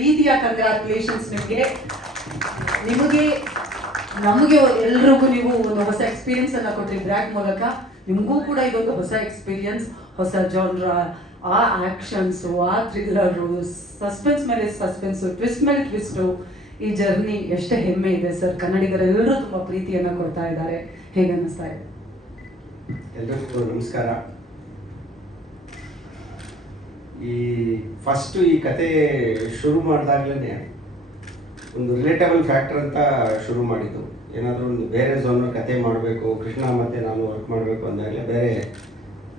ರೀತಿಯ ಕಂಗ್ರಾಚುಲೇಷನ್ಸ್ ನಿಮಗೆ ನಮಗೆ ಎಲ್ರಿಗೂ ನೀವು ಒಂದು ಹೊಸ ಎಕ್ಸ್ಪೀರಿಯನ್ಸ್ ಅನ್ನ ಕೊಟ್ರಿ ಬ್ರ್ಯಾಕ್ ಮೂಲಕ. ನಿಮಗೂ ಕೂಡ ಇದೊಂದು ಹೊಸ ಎಕ್ಸ್ಪೀರಿಯನ್ಸ್, ಹೊಸ ಜಾನ್ರ, ಆ ಆಕ್ಷನ್ಸ್, ಆ ಥ್ರಿಲ್ಲರು, ಸಸ್ಪೆನ್ಸ್ ಮೇಲೆ ಸಸ್ಪೆನ್ಸ್, ಟ್ವಿಸ್ಟ್ ಮೇಲೆ ಟ್ವಿಸ್ಟ್. ಈ ಜರ್ನಿ ಎಷ್ಟೇ ಹೆಮ್ಮೆ ಇದೆ ಸರ್. ಕನ್ನಡಿಗರೆಲ್ಲರೂ ತುಂಬಾ ಪ್ರೀತಿಯನ್ನ ಕೊಡ್ತಾ ಇದ್ದಾರೆ. ಹೇಗೆ ಅನ್ನಿಸ್ತಾ ಇದೆ? ಎಲ್ಲರಿಗೂ ನಮಸ್ಕಾರ. ಈ ಕತೆ ಶುರು ಮಾಡಿದಾಗ್ಲೇ ಒಂದು ರಿಲೇಟಬಲ್ ಫ್ಯಾಕ್ಟರ್ ಅಂತ ಶುರು ಮಾಡಿದ್ದು. ಏನಾದರೂ ಒಂದು ಬೇರೆ ಝೋನಲ್ಲಿ ಕತೆ ಮಾಡಬೇಕು, ಕೃಷ್ಣ ಮತ್ತು ನಾನು ವರ್ಕ್ ಮಾಡಬೇಕು ಅಂದಾಗಲೇ ಬೇರೆ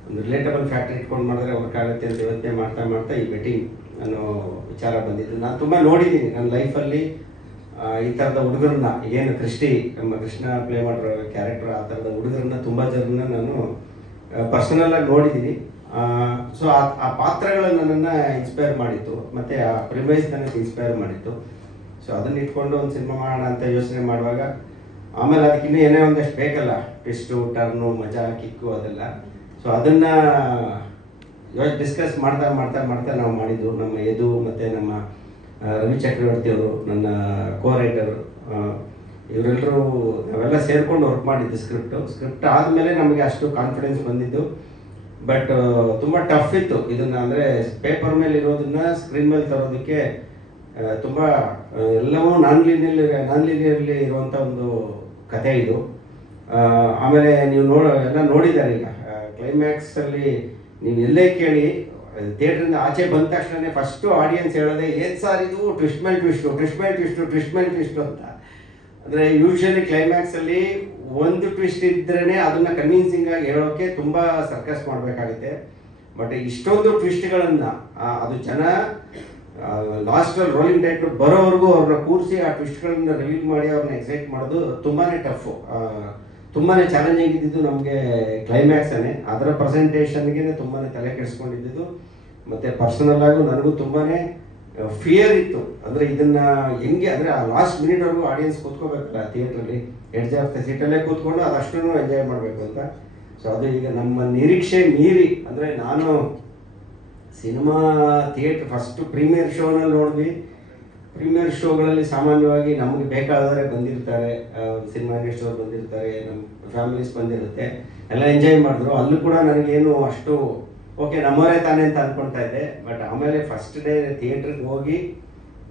ಒಂದು ರಿಲೇಟಬಲ್ ಫ್ಯಾಕ್ಟರ್ ಇಟ್ಕೊಂಡು ಮಾಡಿದ್ರೆ ವರ್ಕ್ ಆಗುತ್ತೆ ಅಂತ ಯೋಚನೆ ಮಾಡ್ತಾ ಮಾಡ್ತಾ ಈ ಬೆಟ್ಟಿಂಗ್ ಅನ್ನೋ ವಿಚಾರ ಬಂದಿದ್ದು. ನಾನು ತುಂಬ ನೋಡಿದ್ದೀನಿ ನನ್ನ ಲೈಫಲ್ಲಿ ಈ ಥರದ ಹುಡುಗರನ್ನ, ಏನು ನಮ್ಮ ಕೃಷ್ಣ ಪ್ಲೇ ಮಾಡಿರೋ ಕ್ಯಾರೆಕ್ಟರ್, ಆ ಥರದ ಹುಡುಗರನ್ನ ತುಂಬ ಜನರನ್ನ ನಾನು ಪರ್ಸನಲಾಗಿ ನೋಡಿದ್ದೀನಿ. ಸೊ ಆ ಪಾತ್ರಗಳು ನನ್ನನ್ನು ಇನ್ಸ್ಪೈರ್ ಮಾಡಿತ್ತು, ಮತ್ತು ಆ ಪ್ರಿಮೈಸ್ ನನಗೆ ಇನ್ಸ್ಪೈರ್ ಮಾಡಿತ್ತು. ಸೊ ಅದನ್ನ ಇಟ್ಕೊಂಡು ಒಂದು ಸಿನಿಮಾ ಮಾಡೋಣ ಅಂತ ಯೋಚನೆ ಮಾಡುವಾಗ ಆಮೇಲೆ ಅದಕ್ಕಿನ್ನೂ ಏನೇ ಒಂದಷ್ಟು ಬೇಕಲ್ಲ, ಟ್ವಿಸ್ಟು, ಟರ್ನು, ಮಜಾ, ಕಿಕ್ಕು ಅದೆಲ್ಲ. ಸೊ ಅದನ್ನು ಡಿಸ್ಕಸ್ ಮಾಡ್ತಾ ಮಾಡ್ತಾ ಮಾಡ್ತಾ ನಾವು ಮಾಡಿದ್ದು. ನಮ್ಮ ಯದು ಮತ್ತು ನಮ್ಮ ರವಿ ಚಕ್ರವರ್ತಿ ಅವರು, ನನ್ನ ಕೋ ರೈಟರು, ಇವರೆಲ್ಲರೂ ನಾವೆಲ್ಲ ಸೇರ್ಕೊಂಡು ವರ್ಕ್ ಮಾಡಿದ್ದು. ಸ್ಕ್ರಿಪ್ಟ್ ಆದಮೇಲೆ ನಮಗೆ ಅಷ್ಟು ಕಾನ್ಫಿಡೆನ್ಸ್ ಬಂದಿದ್ದು. ಬಟ್ ತುಂಬ ಟಫ್ ಇತ್ತು ಇದನ್ನು, ಅಂದರೆ ಪೇಪರ್ ಮೇಲೆ ಇರೋದನ್ನ ಸ್ಕ್ರೀನ್ ಮೇಲೆ ತರೋದಕ್ಕೆ ತುಂಬ ಎಲ್ಲವೂ ನಾನ್ ಲೀನಿಯರ್ಲಿ ಇರುವಂಥ ಒಂದು ಕತೆ ಇದು. ಆಮೇಲೆ ನೀವು ಎಲ್ಲ ನೋಡಿದ್ದಾರೆ. ಈಗ ಕ್ಲೈಮ್ಯಾಕ್ಸಲ್ಲಿ ನೀವು ಎಲ್ಲೇ ಕೇಳಿ, ಥಿಯೇಟ್ರಿಂದ ಆಚೆ ಬಂದ ತಕ್ಷಣ ಫಸ್ಟು ಆಡಿಯನ್ಸ್ ಹೇಳೋದೇ ಏನು ಸಾರ್ ಇದು, ಟ್ವಿಸ್ಟ್ ಮೇಲೆ ಟ್ವಿಸ್ಟು ಅಂತ. ಅಂದರೆ ಯೂಶ್ವಲಿ ಕ್ಲೈಮ್ಯಾಕ್ಸಲ್ಲಿ ಒಂದು ಟ್ವಿಸ್ಟ್ ಇದ್ರೇ ಅದನ್ನು ಕನ್ವಿನ್ಸಿಂಗ್ ಆಗಿ ಹೇಳೋಕ್ಕೆ ತುಂಬ ಸರ್ಕಸ್ ಮಾಡಬೇಕಾಗುತ್ತೆ. ಬಟ್ ಇಷ್ಟೊಂದು ಟ್ವಿಸ್ಟ್ಗಳನ್ನು ಅದು ಜನ ಲಾಸ್ಟಲ್ಲಿ ರೋಲಿಂಗ್ ಟೈಟ್ಲ್ ಬರೋವರೆಗೂ ಅವ್ರನ್ನ ಕೂರಿಸಿ ಆ ಟ್ವಿಸ್ಟ್ಗಳನ್ನ ರಿವೀಲ್ ಮಾಡಿ ಅವ್ರನ್ನ ಎಕ್ಸೈಟ್ ಮಾಡೋದು ತುಂಬಾ ಟಫು, ತುಂಬಾ ಚಾಲೆಂಜಿಂಗ್ ಇದ್ದಿದ್ದು ನಮಗೆ ಕ್ಲೈಮ್ಯಾಕ್ಸನ್ನೇ. ಅದರ ಪ್ರೆಸೆಂಟೇಷನ್ಗೆ ತುಂಬಾ ತಲೆ ಕೆಡಿಸ್ಕೊಂಡಿದ್ದು. ಮತ್ತು ಪರ್ಸನಲ್ ಆಗೂ ನನಗೂ ತುಂಬಾ ಫಿಯರ್ ಇತ್ತು. ಅಂದರೆ ಇದನ್ನು ಹೆಂಗೆ, ಅಂದರೆ ಆ ಲಾಸ್ಟ್ ಮಿನಿಟ್ವರೆಗೂ ಆಡಿಯನ್ಸ್ ಕೂತ್ಕೋಬೇಕಲ್ಲ ಥಿಯೇಟ್ರಲ್ಲಿ, ಎಡ್ಜ್ ಆಫ್ ದ ಸೀಟಲ್ಲೇ ಕೂತ್ಕೊಂಡು ಅದಷ್ಟೂ ಎಂಜಾಯ್ ಮಾಡಬೇಕು ಅಂತ. ಸೊ ಅದು ಈಗ ನಮ್ಮ ನಿರೀಕ್ಷೆ ಮೀರಿ, ಅಂದರೆ ನಾನು ಸಿನಿಮಾ ಥಿಯೇಟ್ರ್ ಫಸ್ಟು ಪ್ರೀಮಿಯರ್ ಶೋನಲ್ಲಿ ನೋಡಿದ್ವಿ. ಪ್ರೀಮಿಯರ್ ಶೋಗಳಲ್ಲಿ ಸಾಮಾನ್ಯವಾಗಿ ನಮಗೆ ಬೇಕಾದರೆ ಬಂದಿರ್ತಾರೆ, ಸಿನಿಮಾ ಇಂಡಸ್ಟ್ರಿಯವ್ರು ಬಂದಿರ್ತಾರೆ, ನಮ್ಮ ಫ್ಯಾಮಿಲೀಸ್ ಬಂದಿರುತ್ತೆ, ಎಲ್ಲ ಎಂಜಾಯ್ ಮಾಡಿದ್ರು. ಅಲ್ಲೂ ಕೂಡ ನನಗೇನು ಅಷ್ಟು ಓಕೆ ನಮ್ಮವರೇ ತಾನೇ ಅಂತ ಅಂದ್ಕೊಳ್ತಾ ಇದ್ದೆ. ಬಟ್ ಆಮೇಲೆ ಫಸ್ಟ್ ಡೇ ಥಿಯೇಟ್ರಿಗೆ ಹೋಗಿ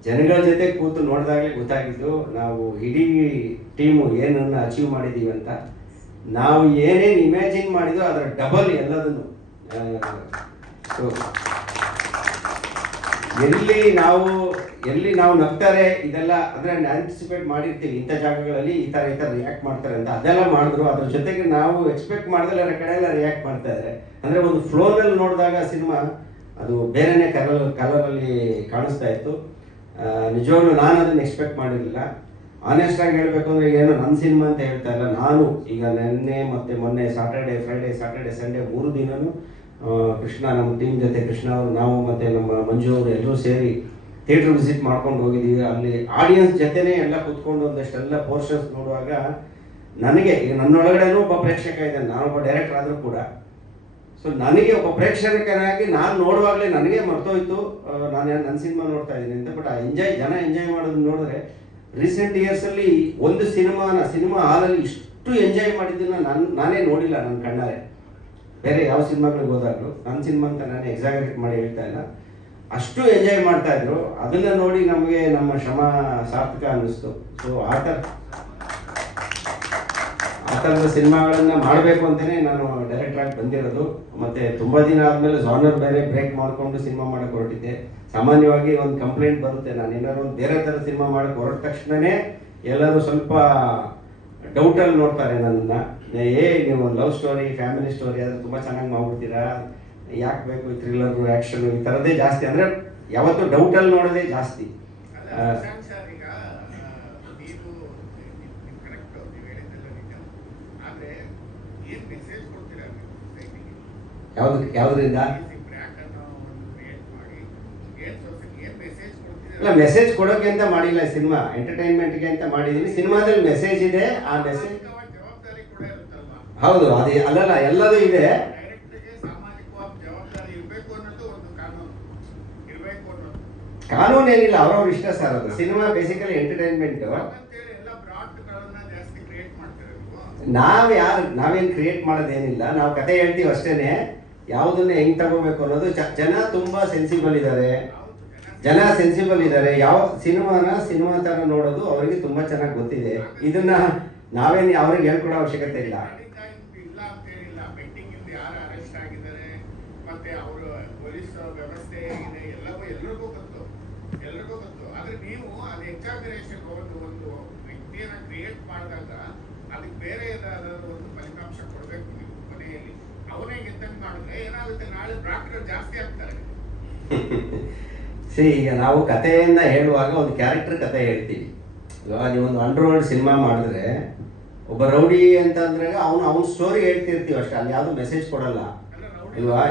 ಜನಗಳ ಜೊತೆ ಕೂತು ನೋಡಿದಾಗಲೇ ಗೊತ್ತಾಗಿದ್ದು ನಾವು ಇಡೀ ಟೀಮು ಏನನ್ನು ಅಚೀವ್ ಮಾಡಿದ್ದೀವಿ ಅಂತ. ನಾವು ಏನೇನು ಇಮ್ಯಾಜಿನ್ ಮಾಡಿದ್ವು ಅದರ ಡಬಲ್ ಎಲ್ಲದನ್ನು. ಸೊ ಎಲ್ಲಿ ನಾವು ನಗ್ತಾರೆ ಇದೆಲ್ಲ, ಅಂದರೆ ಆಂಟಿಸಿಪೇಟ್ ಮಾಡಿರ್ತೀವಿ ಇಂಥ ಜಾಗಗಳಲ್ಲಿ ಈ ಥರ ರಿಯಾಕ್ಟ್ ಮಾಡ್ತಾರೆ ಅಂತ, ಅದೆಲ್ಲ ಮಾಡಿದ್ರು. ಅದ್ರ ಜೊತೆಗೆ ನಾವು ಎಕ್ಸ್ಪೆಕ್ಟ್ ಮಾಡಿದ್ರೆ ಕಡೆ ಎಲ್ಲ ರಿಯಾಕ್ಟ್ ಮಾಡ್ತಾ ಇದ್ದಾರೆ. ಅಂದರೆ ಒಂದು ಫ್ಲೋನಲ್ಲಿ ನೋಡಿದಾಗ ಸಿನಿಮಾ ಅದು ಬೇರೆನೇ ಕಲರಲ್ಲಿ ಕಾಣಿಸ್ತಾ ಇತ್ತು. ನಿಜವಾಗ್ಲೂ ನಾನು ಅದನ್ನು ಎಕ್ಸ್ಪೆಕ್ಟ್ ಮಾಡಿರಲಿಲ್ಲ. ಆನೆಸ್ಟಾಗಿ ಹೇಳಬೇಕು ಅಂದರೆ ಏನು ನನ್ನ ಸಿನಿಮಾ ಅಂತ ಹೇಳ್ತಾ ಇಲ್ಲ. ನಾನು ಈಗ ನೆನ್ನೆ ಮತ್ತು ಮೊನ್ನೆ ಫ್ರೈಡೆ ಸಾಟರ್ಡೆ ಸಂಡೇ 3 ದಿನವೂ ಕೃಷ್ಣ ನಮ್ಮ ಟೀಮ್ ಜೊತೆ, ಕೃಷ್ಣ ಅವರು, ನಾವು ಮತ್ತು ನಮ್ಮ ಮಂಜು ಅವರು ಎಲ್ಲರೂ ಸೇರಿ ಥಿಯೇಟ್ರ್ ವಿಸಿಟ್ ಮಾಡ್ಕೊಂಡು ಹೋಗಿದ್ದೀವಿ. ಅಲ್ಲಿ ಆಡಿಯನ್ಸ್ ಜೊತೆನೇ ಎಲ್ಲ ಕೂತ್ಕೊಂಡು ಒಂದಷ್ಟೆಲ್ಲ ಪೋರ್ಷನ್ಸ್ ನೋಡುವಾಗ ನನಗೆ, ಈಗ ನನ್ನೊಳಗಡೆನೂ ಒಬ್ಬ ಪ್ರೇಕ್ಷಕ ಇದ್ದಾನೆ, ನಾನೊಬ್ಬ ಡೈರೆಕ್ಟರ್ ಆದರೂ ಕೂಡ. ಸೊ ನನಗೆ ಒಬ್ಬ ಪ್ರೇಕ್ಷಕನಾಗಿ ನಾನು ನೋಡುವಾಗಲೇ ನನಗೆ ಮರ್ತೋಯ್ತು ನಾನು ನನ್ನ ಸಿನಿಮಾ ನೋಡ್ತಾ ಇದ್ದೀನಿ ಅಂತ. ಬಟ್ ಜನ ಎಂಜಾಯ್ ಮಾಡೋದನ್ನ ನೋಡಿದ್ರೆ ರೀಸೆಂಟ್ ಇಯರ್ಸಲ್ಲಿ ಒಂದು ಸಿನಿಮಾ ಹಾಲಲ್ಲಿ ಇಷ್ಟು ಎಂಜಾಯ್ ಮಾಡಿದ್ದನ್ನು ನಾನೇ ನೋಡಿಲ್ಲ ನನ್ನ ಕಣ್ಣಾರೆ. ಬೇರೆ ಯಾವ ಸಿನಿಮಾಗಳಿಗೆ ಹೋದಾಗಲೂ ನನ್ನ ಸಿನಿಮಾ ಅಂತ ನಾನು ಎಕ್ಸಾಗರೇಟ್ ಮಾಡಿ ಹೇಳ್ತಾ ಇಲ್ಲ, ಅಷ್ಟು ಎಂಜಾಯ್ ಮಾಡ್ತಾ ಇದ್ರು. ಅದನ್ನು ನೋಡಿ ನಮಗೆ ನಮ್ಮ ಶ್ರಮ ಸಾರ್ಥಕ ಅನ್ನಿಸ್ತು. ಸೊ ಆ ಥರದ ಸಿನಿಮಾಗಳನ್ನು ಮಾಡಬೇಕು ಅಂತಲೇ ನಾನು ಡೈರೆಕ್ಟ್ರಾಗಿ ಬಂದಿರೋದು. ಮತ್ತು ತುಂಬ ದಿನ ಆದಮೇಲೆ ಜಾನರ್ ಬೇರೆ ಬ್ರೇಕ್ ಮಾಡಿಕೊಂಡು ಸಿನಿಮಾ ಮಾಡೋಕ್ಕೆ ಹೊರಟಿದ್ದೆ. ಸಾಮಾನ್ಯವಾಗಿ ಒಂದು ಕಂಪ್ಲೇಂಟ್ ಬರುತ್ತೆ, ನಾನು ಏನಾದ್ರು ಒಂದು ಬೇರೆ ಥರ ಸಿನಿಮಾ ಮಾಡೋಕ್ಕೆ ಹೊರಟ ತಕ್ಷಣವೇ ಎಲ್ಲರೂ ಸ್ವಲ್ಪ ಡೌಟಲ್ಲಿ ನೋಡ್ತಾರೆ ನನ್ನನ್ನು. ನೀವು ಲವ್ ಸ್ಟೋರಿ, ಫ್ಯಾಮಿಲಿ ಸ್ಟೋರಿ ಆದರೆ ತುಂಬ ಚೆನ್ನಾಗಿ ಮಾಡ್ಬಿಡ್ತೀರಾ, ಯಾಕೆ ಬೇಕು ಈ ಥ್ರಿಲ್ಲರು, ಆ್ಯಕ್ಷನು, ಈ ಥರದ್ದೇ ಜಾಸ್ತಿ. ಅಂದರೆ ಯಾವತ್ತೂ ಡೌಟಲ್ಲಿ ನೋಡೋದೇ ಜಾಸ್ತಿ. ಯಾವುದರಿಂದ ಇಲ್ಲ, ಮೆಸೇಜ್ ಕೊಡೋಕೆ ಅಂತ ಮಾಡಿಲ್ಲ ಸಿನಿಮಾ, ಎಂಟರ್ಟೈನ್ಮೆಂಟ್ಗೆ ಅಂತ ಮಾಡಿದ್ದೀನಿ. ಸಿನಿಮಾದಲ್ಲಿ ಮೆಸೇಜ್ ಇದೆ. ಆ ಮೆಸೇಜ್ ಹೌದು, ಅದು ಅಲ್ಲಲ್ಲ, ಎಲ್ಲದೂ ಇದೆ. ಕಾನೂನು ಏನಿಲ್ಲ, ಅವ್ರವ್ರ ಇಷ್ಟ ಸರ್. ಅದು ಸಿನಿಮಾ ಬೇಸಿಕಲಿ ಎಂಟರ್ಟೈನ್ಮೆಂಟ್. ನಾವೇನು ಕ್ರಿಯೇಟ್ ಮಾಡೋದೇನಿಲ್ಲ, ನಾವು ಕತೆ ಹೇಳ್ತೀವಿ ಅಷ್ಟೇನೆ. ಯಾವುದನ್ನ ಹೆಂಗ್ ತಗೋಬೇಕು ಅನ್ನೋದು ಜನ ತುಂಬಾ ಸೆನ್ಸಿಬಲ್ ಇದ್ದಾರೆ. ಯಾವ ಸಿನಿಮಾ ತರ ನೋಡೋದು ಅವರಿಗೆ ತುಂಬಾ ಚೆನ್ನಾಗಿ ಗೊತ್ತಿದೆ. ಇದನ್ನ ನಾವೇನು ಅವ್ರಿಗೆ ಹೇಳ್ಕೊಡೋ ಅವಶ್ಯಕತೆ ಇಲ್ಲ. ಕ್ರಿಯೇಟ್ ಮಾಡಿದಾಗ ಅದಕ್ಕೆ ಬೇರೆ ಒಂದು ಫಲಿತಾಂಶ ಕೊಡಬೇಕು. ನೀವು ಮನೆಯಲ್ಲಿ ಅವನೇ ಗೆದ್ದಂಗೆ ಮಾಡಿದ್ರೆ ಏನಾಗುತ್ತೆ, ನಾಳೆ ಬ್ರಾಕೆಟ್ ಜಾಸ್ತಿ ಆಗ್ತಾರೆ. ಈಗ ನಾವು ಕಥೆಯನ್ನ ಹೇಳುವಾಗ ಒಂದು ಕ್ಯಾರೆಕ್ಟರ್ ಕಥೆ ಹೇಳ್ತೀವಿ. ಇವಾಗ ನೀವೊಂದು ಅಂಡರ್ವರ್ಲ್ಡ್ ಸಿನಿಮಾ ಮಾಡಿದ್ರೆ ಒಬ್ಬ ರೌಡಿ ಅಂತ ಅಂದ್ರೆ ಅವ್ನ ಸ್ಟೋರಿ ಹೇಳ್ತಿರ್ತೀವಿ ಅಷ್ಟೇ, ಅಲ್ಲಿ ಯಾವ್ದು ಮೆಸೇಜ್ ಕೊಡಲ್ಲ ಅಲ್ವಾ?